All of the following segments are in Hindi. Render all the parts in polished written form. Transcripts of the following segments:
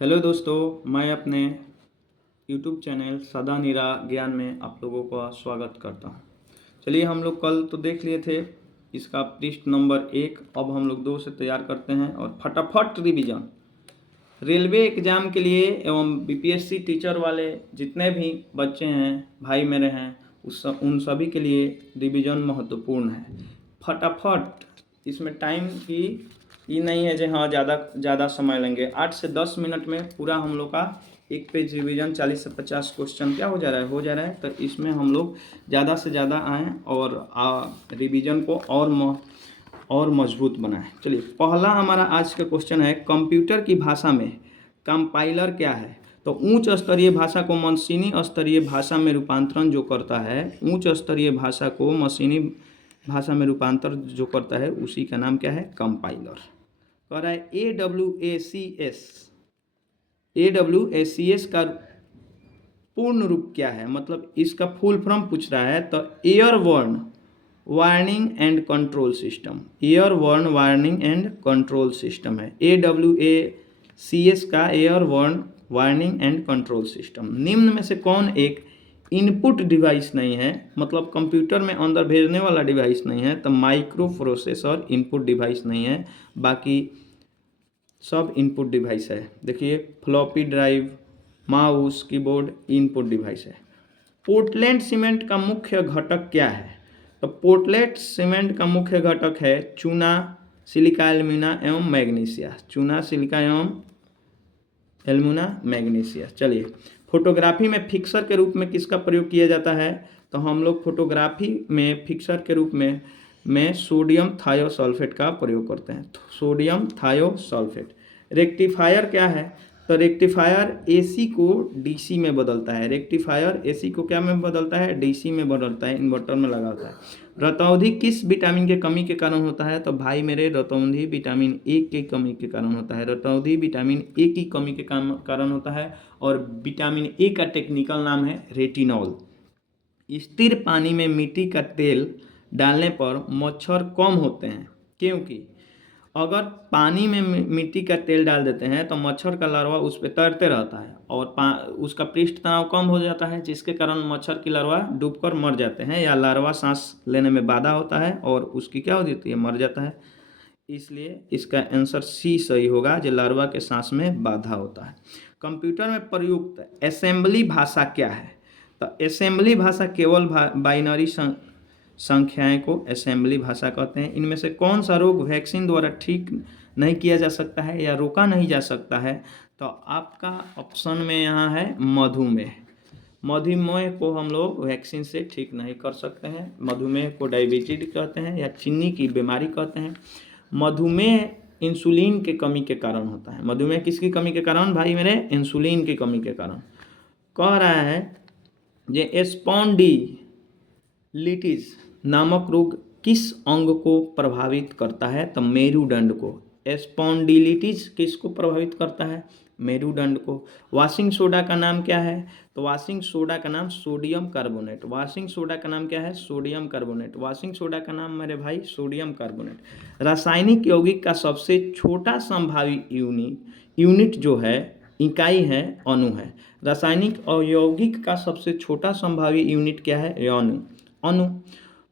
हेलो दोस्तों, मैं अपने यूट्यूब चैनल सदा निरा ज्ञान में आप लोगों का स्वागत करता हूं। चलिए, हम लोग कल तो देख लिए थे इसका पृष्ठ नंबर 1। अब हम लोग 2 से तैयार करते हैं और फटाफट रिवीजन रेलवे एग्ज़ाम के लिए एवं बीपीएससी टीचर वाले जितने भी बच्चे हैं, भाई मेरे हैं, उन सभी के लिए रिवीजन महत्वपूर्ण है। फटाफट, इसमें टाइम की ये नहीं है जो हाँ ज़्यादा समय लेंगे। 8 से 10 मिनट में पूरा हम लोग का एक पेज रिवीजन 40 से 50 क्वेश्चन क्या हो जा रहा है। तो इसमें हम लोग ज़्यादा से ज़्यादा आएँ और रिवीजन को और मजबूत बनाएं। चलिए, पहला हमारा आज का क्वेश्चन है, कंप्यूटर की भाषा में कंपाइलर क्या है। तो उच्च स्तरीय भाषा को मशीनी स्तरीय भाषा में रूपांतरण जो करता है, उच्च स्तरीय भाषा को मशीनी भाषा में रूपांतर जो करता है उसी का नाम क्या है, कंपाइलर। कह रहा है AWACS का पूर्ण रूप क्या है, मतलब इसका फुल फॉर्म पूछ रहा है। तो airborne warning and control system, airborne warning and control system है AWACS का, airborne warning and control system. निम्न में से कौन एक इनपुट डिवाइस नहीं है, मतलब कंप्यूटर में अंदर भेजने वाला डिवाइस नहीं है। तो माइक्रो प्रोसेसर इनपुट डिवाइस नहीं है, बाकी सब इनपुट डिवाइस है। देखिए, floppy drive, mouse, keyboard input device है। पोर्टलैंड सीमेंट का मुख्य घटक क्या है। तो पोर्टलैंड सीमेंट का मुख्य घटक है चूना, सिलिका, एल्यूमिना एवं मैग्नीशिया। चूना, सिलिका एवं एल्यूमिना, मैग्नीशिया। चलिए, फोटोग्राफी में फिक्सर के रूप में किसका प्रयोग किया जाता है। तो हम लोग फोटोग्राफी में फिक्सर के रूप में सोडियम थायोसल्फेट का प्रयोग करते हैं, सोडियम थायोसल्फेट। रेक्टिफायर क्या है। तो रेक्टिफायर एसी को डीसी में बदलता है। रेक्टिफायर एसी को क्या में बदलता है, डीसी में बदलता है, इन्वर्टर में लगा होता है। रतौंधी किस विटामिन के कमी के कारण होता है। तो भाई मेरे, रतौंधी विटामिन ए की कमी के कारण होता है। रतौंधी विटामिन ए की कमी के कारण होता है। और विटामिन ए का टेक्निकल नाम है रेटिनॉल। स्थिर पानी में मिट्टी का तेल डालने पर मच्छर कम होते हैं, क्योंकि अगर पानी में मिट्टी का तेल डाल देते हैं तो मच्छर का लार्वा उस पर तैरते रहता है और उसका पृष्ठ तनाव कम हो जाता है, जिसके कारण मच्छर की लार्वा डूबकर मर जाते हैं, या लार्वा सांस लेने में बाधा होता है और उसकी क्या हो जाती है, मर जाता है। इसलिए इसका आंसर सी सही होगा, जो लार्वा के सांस में बाधा होता है। कंप्यूटर में प्रयुक्त असेंबली भाषा क्या है। तो असेंबली भाषा केवल बाइनरी संख्याएं को असेंबली भाषा कहते हैं। इनमें से कौन सा रोग वैक्सीन द्वारा ठीक नहीं किया जा सकता है या रोका नहीं जा सकता है। तो आपका ऑप्शन में यहाँ है मधुमेह। मधुमेह को हम लोग वैक्सीन से ठीक नहीं कर सकते हैं। मधुमेह को डायबिटीज कहते हैं या चीनी की बीमारी कहते हैं। मधुमेह इंसुलिन के कमी के कारण होता है। मधुमेह किसकी कमी के कारण, भाई मेरे, इंसुलिन की कमी के कारण। कह रहा है ये स्पॉन्डिलिटिस नामक रोग किस अंग को प्रभावित करता है। तो मेरुदंड को। स्पॉन्डिलिटिस किसको प्रभावित करता है, मेरुदंड को। वॉशिंग सोडा का नाम क्या है। तो वॉशिंग सोडा का नाम सोडियम कार्बोनेट। वॉशिंग सोडा का नाम क्या है, सोडियम कार्बोनेट। वॉशिंग सोडा का नाम मेरे भाई सोडियम कार्बोनेट। रासायनिक यौगिक का सबसे छोटा संभावी यूनिट जो है, इकाई है, अणु है। रासायनिक और यौगिक का सबसे छोटा संभावी यूनिट क्या है, अणु।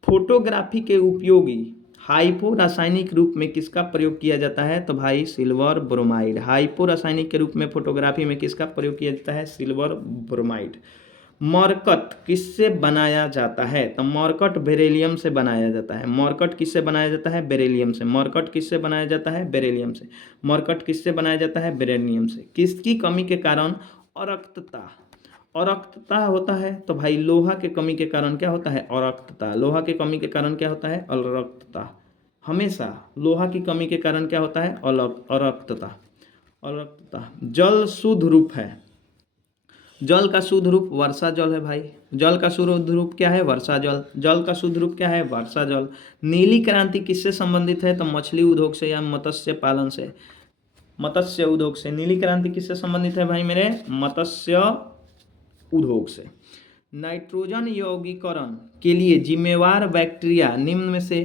फोटोग्राफी के उपयोगी हाइपो रासायनिक रूप में किसका प्रयोग किया जाता है। तो भाई सिल्वर ब्रोमाइड। हाइपो रासायनिक के रूप में फोटोग्राफी में किसका प्रयोग किया जाता है, सिल्वर ब्रोमाइड। मरकट किससे बनाया जाता है। तो मरकट बेरिलियम से बनाया जाता है। मरकट किससे बनाया जाता है, बेरिलियम से। मरकट किससे बनाया जाता है, बेरिलियम से। मरकट किससे बनाया जाता है, बेरिलियम से। किसकी कमी के कारण अरक्तता होता है। तो भाई लोहा के कमी के कारण क्या होता है, अरक्तता। लोहा के कमी के कारण क्या होता है, अरक्तता। हमेशा लोहा की कमी के कारण क्या होता है, अरक्तता। जल शुद्ध रूप है। जल का शुद्ध रूप वर्षा जल है भाई। जल का शुद्ध रूप क्या है, वर्षा जल। जल का शुद्ध रूप क्या है, वर्षा जल। नीली क्रांति किससे संबंधित है। तो मछली उद्योग से या मत्स्य पालन से, मत्स्य उद्योग से। नीली क्रांति किससे संबंधित है भाई मेरे, मत्स्य उद्योग से। नाइट्रोजन यौगीकरण के लिए जिम्मेवार बैक्टीरिया निम्न में से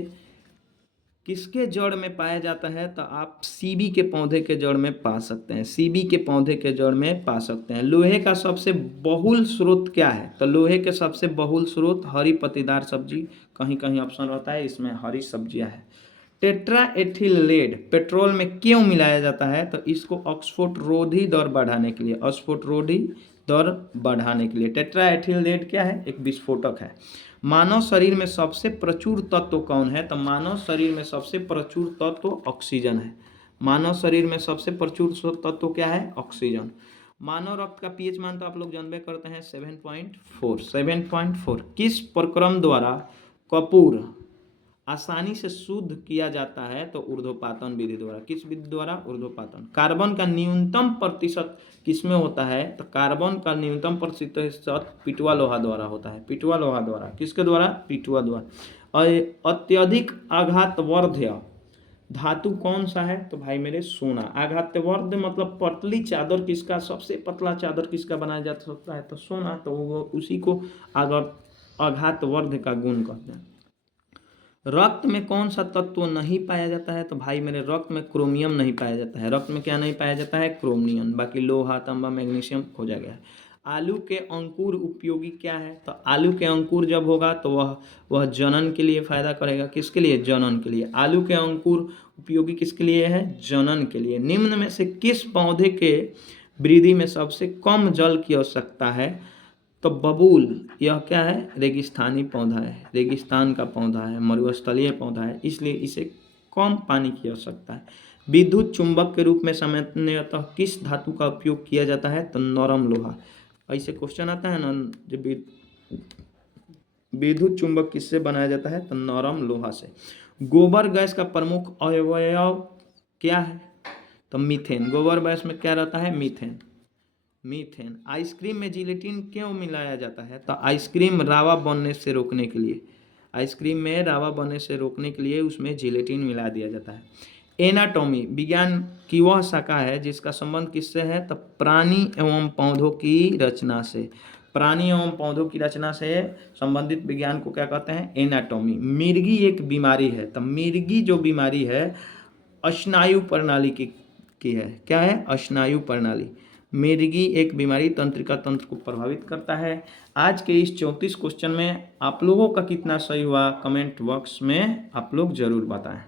किसके जड़ में पाया जाता है? तो आप सीबी के पौधे के जड़ में पा सकते हैं, सीबी के पौधे के जड़ में पा सकते हैं। लोहे का सबसे बहुल स्रोत क्या है? तो लोहे के सबसे बहुल स्रोत हरी पत्तीदार सब्जी, कहीं कहीं ऑप्शन रहता है इसमें हरी सब्जियां हैं। टेट्रा एथिल लेड पेट्रोल में क्यों मिलाया जाता है? तो इसको ऑक्सफोर्ड रोधी दर बढ़ाने के लिए, ऑक्सफोर्ड रोधी दर बढ़ाने के लिए। टेट्रा एथिल लेड क्या है? एक विस्फोटक है। मानव शरीर में सबसे प्रचुर तत्व कौन है? तो मानव शरीर में सबसे प्रचुर तत्व ऑक्सीजन है। मानव शरीर में सबसे प्रचुर तत्व क्या है? ऑक्सीजन। मानव रक्त का पीएच मान तो आप लोग जानबे करते हैं 7.4, 7.4। किस प्रक्रम द्वारा कपूर आसानी से शुद्ध किया जाता है? तो ऊर्ध्वपातन विधि द्वारा। किस विधि द्वारा? ऊर्ध्वपातन। कार्बन का न्यूनतम प्रतिशत किसमें होता है? तो कार्बन का न्यूनतम प्रतिशत पिटुआ लोहा द्वारा होता है, पिटुआ लोहा द्वारा। किसके द्वारा? पिटुआ द्वारा। और अत्यधिक आघातवर्ध्य धातु कौन सा है? तो भाई मेरे सोना। आघातवर्ध्य मतलब पतली चादर किसका, सबसे पतला चादर किसका बनाया जा सकता है? तो सोना। तो वो उसी को आघातवर्ध्य का गुण कहते हैं। रक्त में कौन सा तत्व नहीं पाया जाता है? तो भाई मेरे रक्त में क्रोमियम नहीं पाया जाता है। रक्त में क्या नहीं पाया जाता है? क्रोमियम। बाकी लोहा, तांबा, मैग्नीशियम खोजा गया है। आलू के अंकुर उपयोगी क्या है? तो आलू के अंकुर जब होगा तो वह जनन के लिए फायदा करेगा। किसके लिए? जनन के लिए। आलू के अंकुर उपयोगी किसके लिए है? जनन के लिए। निम्न में से किस पौधे के वृद्धि में सबसे कम जल की आवश्यकता है? तो बबूल, यह क्या है? रेगिस्तानी पौधा है, रेगिस्तान का पौधा है, मरुस्थलीय पौधा है, इसलिए इसे कम पानी की आवश्यकता है। विद्युत चुंबक के रूप में सामान्यतः किस धातु का उपयोग किया जाता है? तो नरम लोहा। ऐसे क्वेश्चन आता है ना, जब विद्युत चुंबक किससे बनाया जाता है? तो नरम लोहा से। गोबर गैस का प्रमुख अवयव क्या है? तो मीथेन। गोबर गैस में क्या रहता है? मीथेन। मीथेन। आइसक्रीम में जिलेटिन क्यों मिलाया जाता है? तो आइसक्रीम रावा बनने से रोकने के लिए, आइसक्रीम में रावा बनने से रोकने के लिए उसमें जिलेटिन मिला दिया जाता है। एनाटॉमी विज्ञान की वह शाखा है जिसका संबंध किससे है? तो प्राणी एवं पौधों की रचना से। प्राणी एवं पौधों की रचना से संबंधित विज्ञान को क्या कहते हैं? एनाटॉमी। मिर्गी एक बीमारी है। तो मिर्गी जो बीमारी है स्नायु प्रणाली की है। क्या है? स्नायु प्रणाली। मिर्गी एक बीमारी तंत्रिका तंत्र को प्रभावित करता है। आज के इस 34 क्वेश्चन में आप लोगों का कितना सही हुआ कमेंट बॉक्स में आप लोग जरूर बताएं।